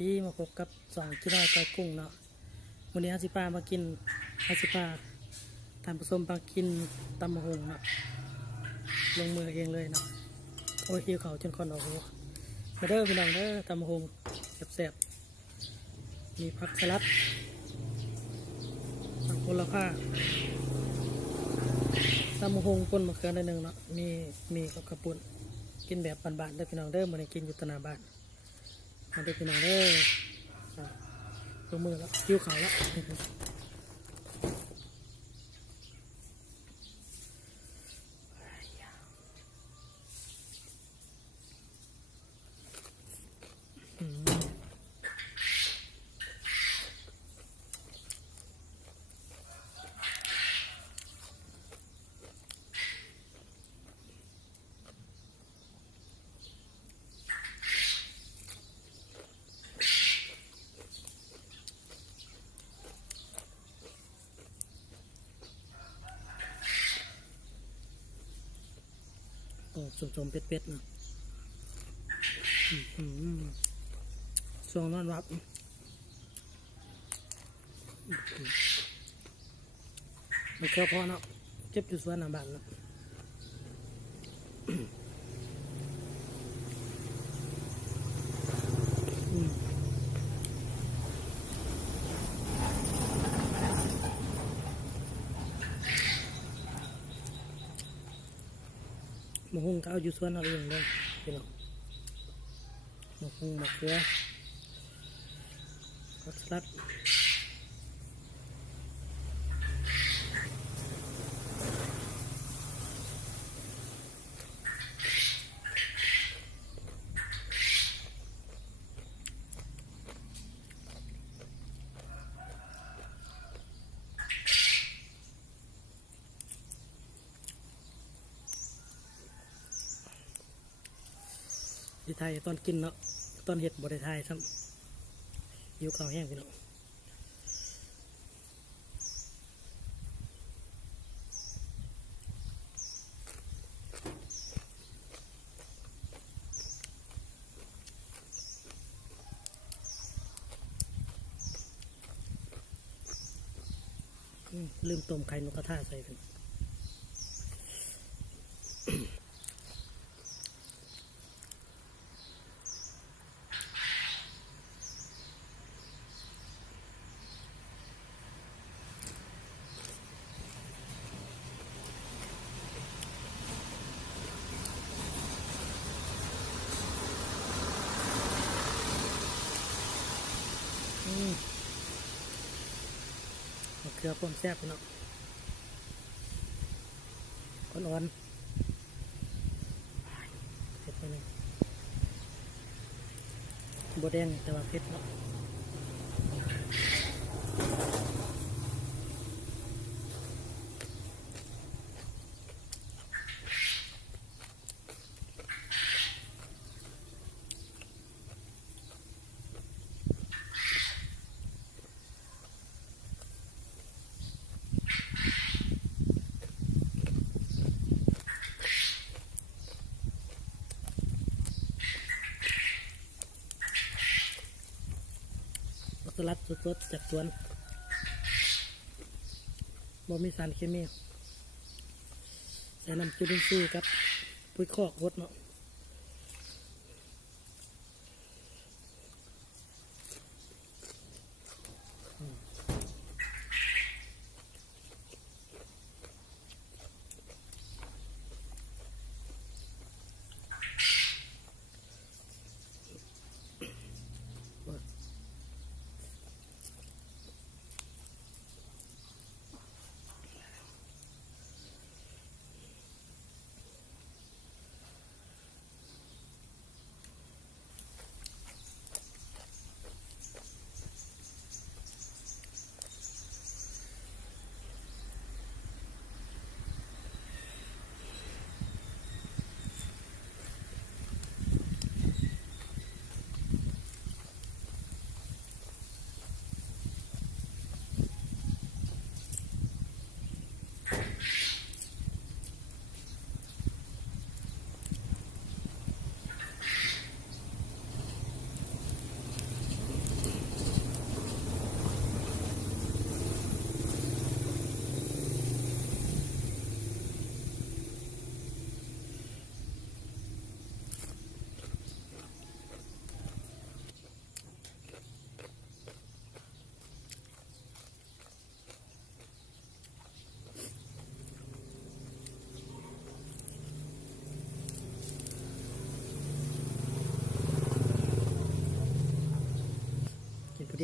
ดีมาพบกับสองที่น้อยก้อยกุ้งเนาะวันนี้อาสิปามากินอาสิปาทานผสมปลากินตำมะฮงเนาะลงมือเองเลยเนาะโอ้ยหิวเขาจนคอนออกหัวมาเด้อพี่น้องเด้อตำมะฮงแซ่บๆมีผักสลัดผักโหระพาตำมะฮงป่นมะเขือได้หนึ่งเนาะมีกับกระปุ่นกินแบบบานๆเด้อพี่น้องเด้อมาได้กินอยู่ตนาบ้านมาได้พี่น้องเด้อลงมือแล้วหิวเขาแล้วสมเป็ดๆเนาะช่วงนอนวับมันแค่พอเนาะเจ็บอยู่ส่วนหน้าบ้านเนาะมะฮุ่งก็เอาอยู่ส่วนเอาเองเลยพี่น้องมะฮุ่งมะเขือผักสลัดที่ไทยตอนกินเนาะตอนเห็ดบริไทยซ้ำหิวข้าวแห้งพี่น้องลืมต้มไข่นกกระทาใส่กันมะเขือพร้อมแซ่บพี่น้องอ่อนๆเผ็ดไปเลยบัวแดงแต่ว่าเผ็ดเนาะสลัดสดๆจากสวนบ่มีสารเคมีใส่น้ำจุลินทรีย์กับปุ๋ยคอกรดเนาะ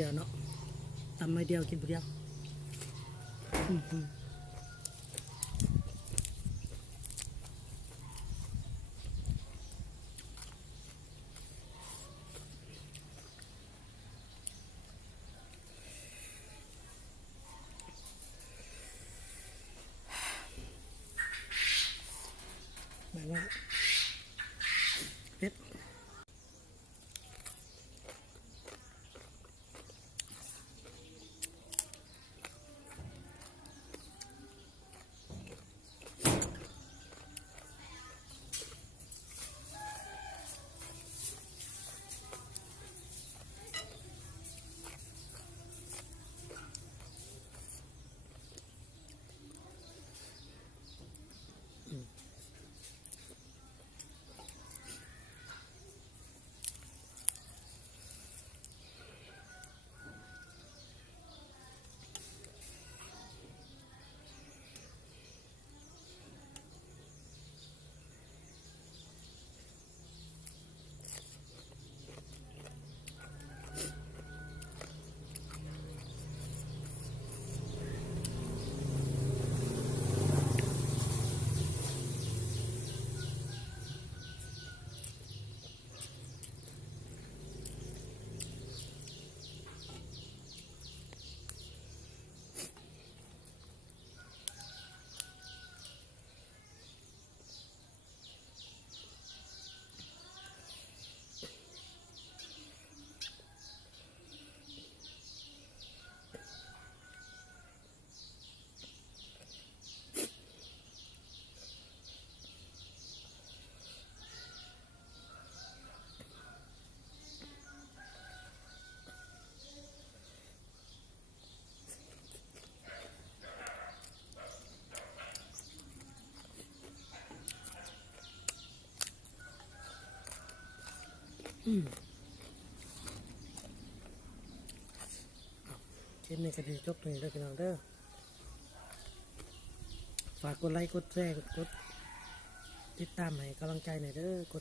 ดียวเนาะตำน้อยเดียวกินผู้เดียวอื้อหือแบบว่าเผ็ด คลิปนี้ก็ดีจบเลยแล้วพี่น้องเด้อฝากกดไลค์กดแชร์กดติดตามให้กำลังใจหน่อยเด้อกด